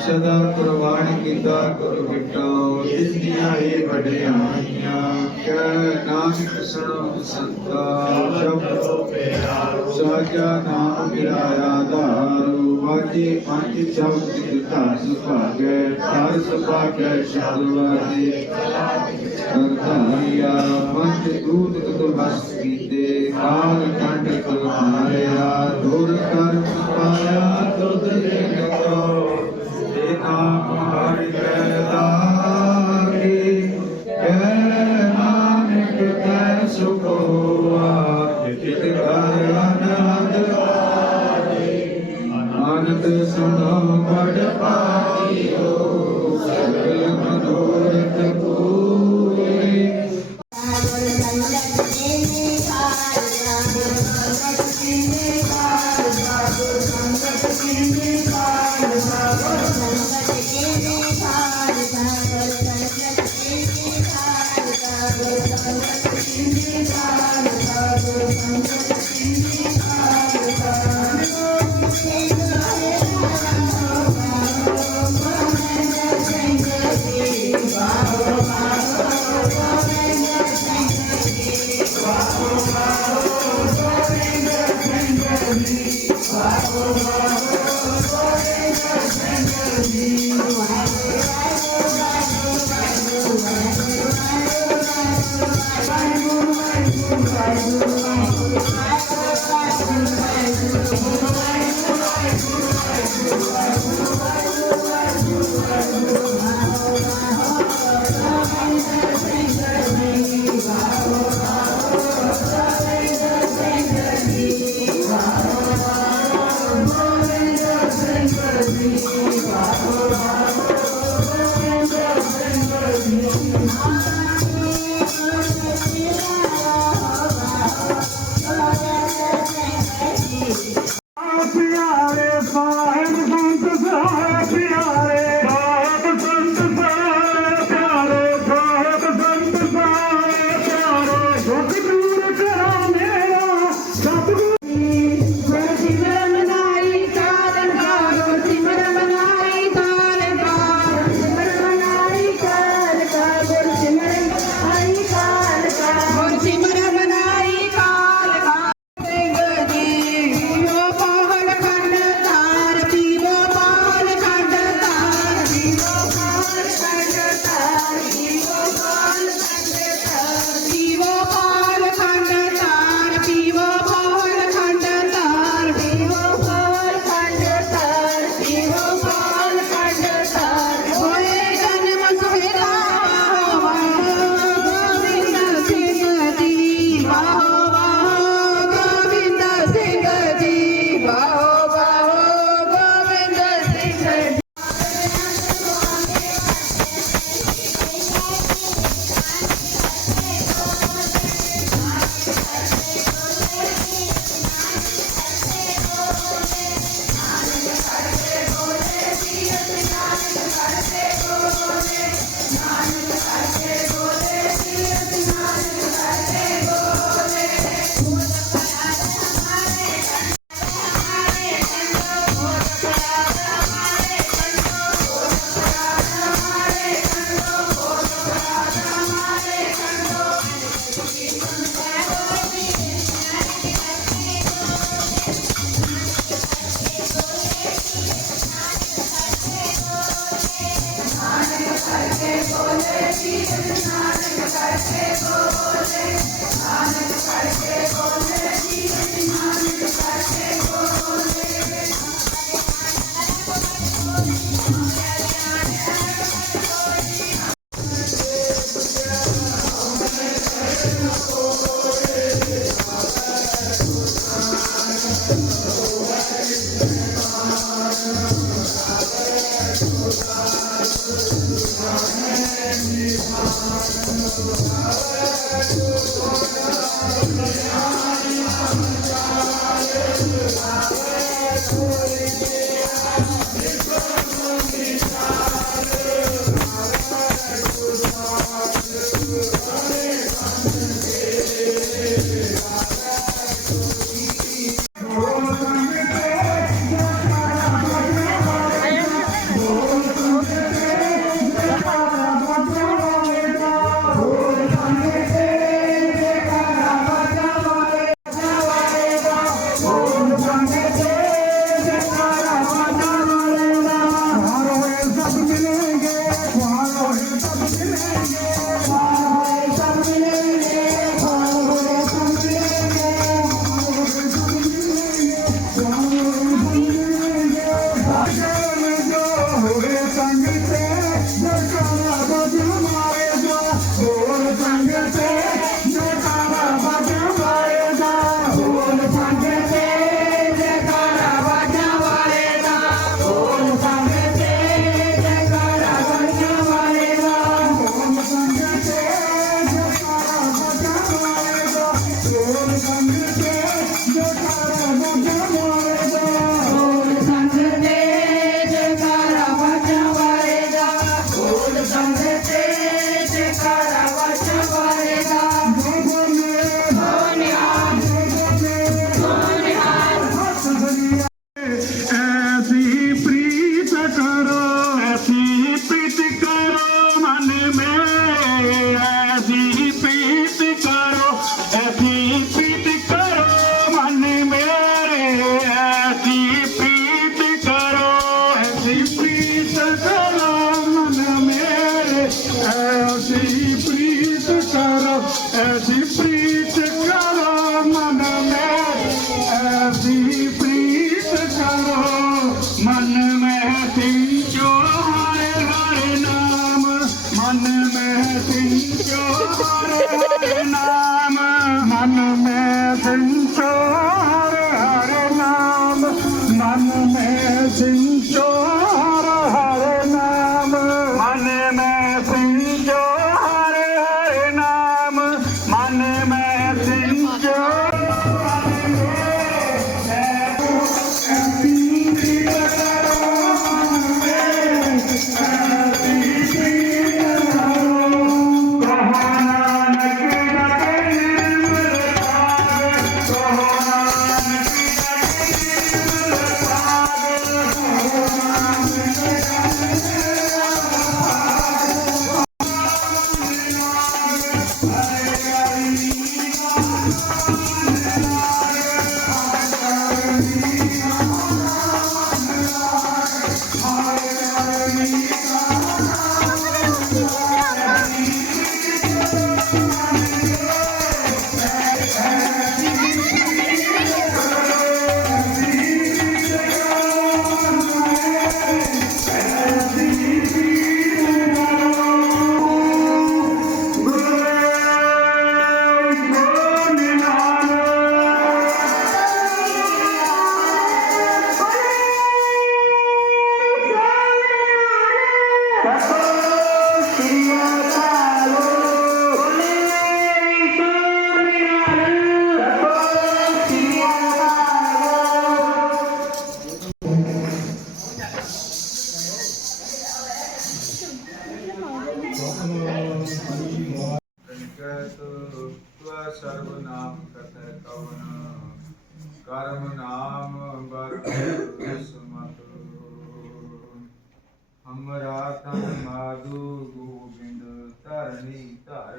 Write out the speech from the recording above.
ਸਦਾ ਪ੍ਰਵਾਨ ਕੀਤਾ ਗੁਰ ਬਿਟੋ ਜਿਸ ਦੀਆਂ ਇਹ ਵਡਿਆਈਆਂ ਕਹਿ ਨਾਨਕ ਸੁਣੋ ਸੰਤਾ ਸ਼ਬਦ ਸਾਚਾ ਨਾਮ ਗਿਰਾਇਆ ਧਾਰੂ ਵਾਜੇ ਪੰਜ ਸ਼ਬਦ ਦਿੱਤਾ ਸੁਭਾਗੈ ਹਰ ਸੁਭਾਗੈ ਸ਼ਾਲਵਾਜੀ ਕਰਤਾ ਹਿਆ ਪੰਜ ਦੂਤ ਤੁ ਵਸ ਕੀਤੇ, ਕਾਲ দিয়েছি ਪ੍ਰੀਤ ਕਰੋ ਮਨ ਮੈਂ, ਐਸੀ ਪ੍ਰੀਤ ਕਰੋ ਮਨ ਮੈਂ ਤਿੰਚੋ ਹਰ ਹਰ ਨਾਮ। ਮਨ ਮੈਂ ਤਿੰਚੋ ਹਰ ਹਰ ਨਾਮ। ਮਨ ਮੈਂ ਤਿੰਚੋ ਕਹਤ ਤਵਾ ਸਰਬ ਨਾਮ ਕਥੈ ਕਵਨ ਕਰਮ ਨਾਮ ਬਰ ਸਮਤ ਹਮਰਾ ਤਨ ਮਾਦੂ ਗੋਬਿੰਦ ਧਰਨੀ ਧਰ